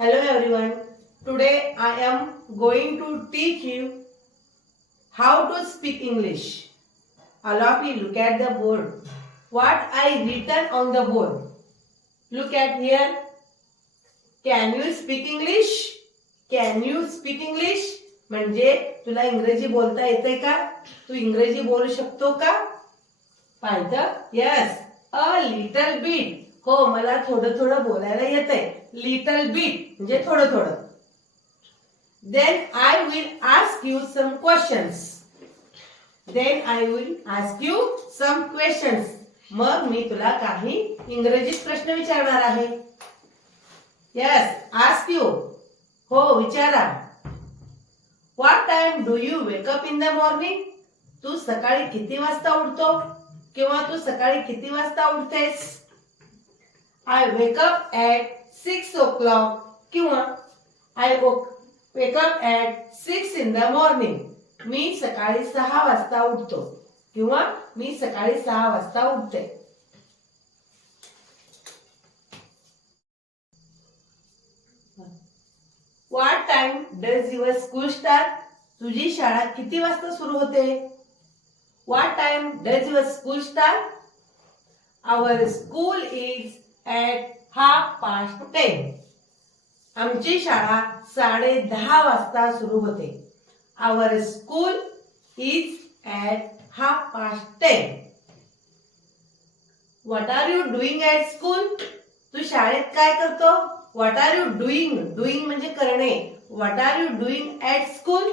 Hello everyone. Today I am going to teach you how to speak English. All of you look at the board. What I written on the board. Look at here. Can you speak English? Can you speak English? म्हणजे तुला इंग्रजी बोलता येते का तू इंग्रजी बोलू शकतो का पाहिलं यस अ लिटल बीट हो मला थोडं थोडं बोलायला येतंय. लिटल बीट म्हणजे थोडं थोडं. Then I will ask you some questions then I will ask you some questions मग मी तुला काही इंग्रजीत प्रश्न विचारणार आहे. यस आस्क यू हो विचारा. What time do you wake up in the morning तू सकाळी किती वाजता उठतो? किंवा तू सकाळी किती वाजता उठतेस? I wake up at six o'clock किंवा I wake up at six in the morning मी सकाळी सहा वाजता उठतो किंवा मी सकाळी सहा वाजता उठते. What time does your school start तुझी शाळा किती वाजता सुरू होते? What time does your school start our school is at half past ten आमची शाळा साडे दहा वाजता सुरू होते. Our school is at half past ten what are you doing at school तू शाळेत काय करतो? What are you doing doing म्हणजे करणे. What are you doing at school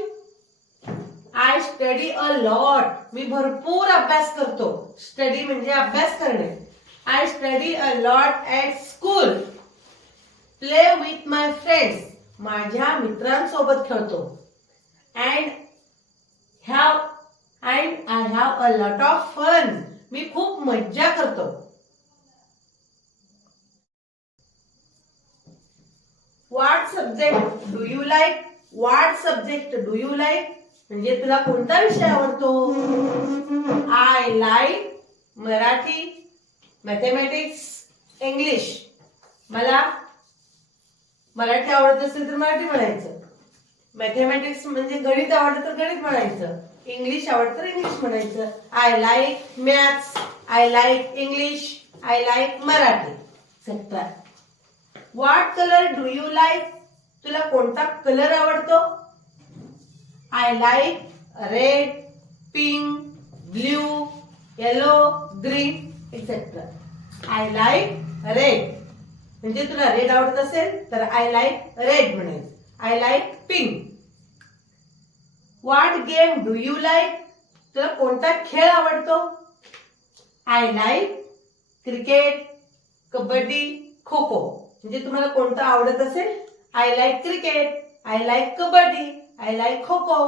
I study a lot मी भरपूर अभ्यास करतो. स्टडी म्हणजे अभ्यास करणे. I study a lot at school play with my friends माझ्या मित्रांसोबत खेळतो. And have and I have a lot of fun मी खूप मज्जा करतो. What subject do you like what subject do you like म्हणजे तुला कोणता विषय आवडतो? I like Marathi. Mathematics English मला मराठी आवडत असेल तर मराठी म्हणायचं. मॅथेमॅटिक्स म्हणजे गणित आवडतं तर गणित म्हणायचं. इंग्लिश आवडतं तर इंग्लिश म्हणायचं. I like maths I like English I like Marathi. Etcetera what colour do you like तुला कोणता कलर आवडतो? I like red pink blue yellow green etcetera I like red म्हणजे तुला रेड आवडत असेल तर आय लाईक रेड म्हणायचं. I like pink what game do you like तुला कोणता खेळ आवडतो? I like cricket kabaddi kho kho म्हणजे तुम्हाला कोणतं आवडत असेल? I like cricket I like kabaddi I like kho kho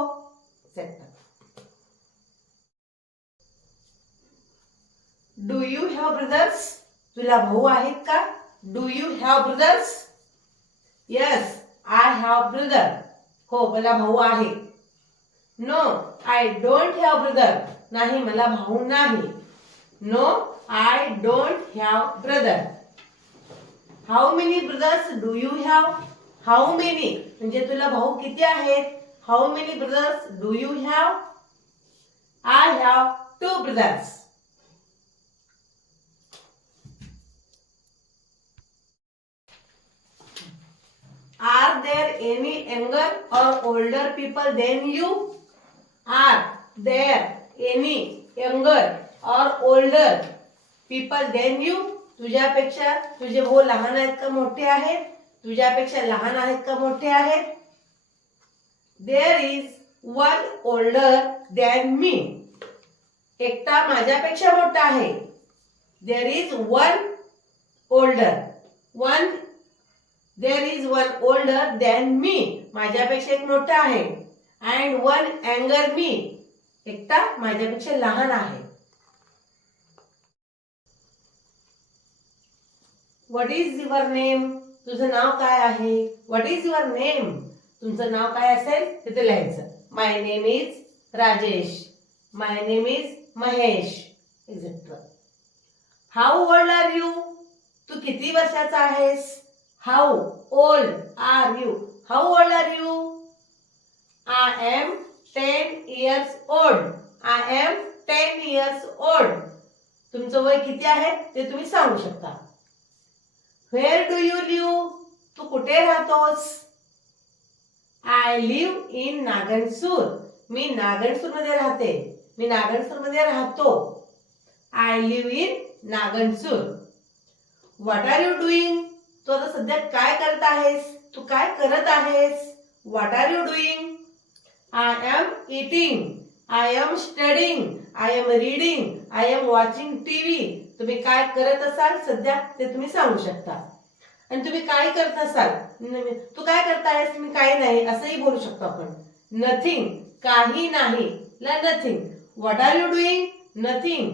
do you have brothers तुला भाऊ आहेत का? Do you have brothers yes I have brother हो मला भाऊ आहे. No I don't have brother नाही मला भाऊ नाही. No I don't have brother how many brothers do you have how many म्हणजे तुला भाऊ किती आहेत? How many brothers do you have I have two brothers Are there any younger or older people than you? Are there any younger or older people than you? तुझ्यापेक्षा तुझे भाऊ लहान आहेत का मोठे आहेत? तुझ्यापेक्षा लहान आहेत का मोठे आहेत? There is one older than me एकटा माझ्यापेक्षा मोठा आहे. There is one older one there is one older than me माझ्यापेक्षा एक मोठा आहे. अँड वन अँगर मी एकटा माझ्यापेक्षा लहान आहे. व्हॉट इज युअर नेम तुझं नाव काय आहे? व्हॉट इज युअर नेम तुमचं नाव काय असेल? तिथे लिहायचं. My name is Rajesh my name is Mahesh etcetera how old are you तू किती वर्षाचा आहेस? How old are you how old are you I am ten years old I am ten years old तुमचं वय किती आहे? ते तुम्ही सांगू शकता. व्हेअर डू यू लिव्ह तू कुठे राहतोस? आय लिव्ह इन नागणसूर मी नागणसूरमध्ये राहते. मी नागणसूरमध्ये राहतो. I live in Nagansur what are you doing तू आता सध्या काय करत आहेस? तू काय करत आहेस? What are you doing I am eating I am studying I am reading I am watching T V तुम्ही काय करत असाल सध्या ते तुम्ही सांगू शकता. आणि तुम्ही काय करत असाल? म्हणजे तू काय करतायस मी काही नाही. असंही बोलू शकतो आपण. नथिंग काही नाही. ला nothing what are you doing nothing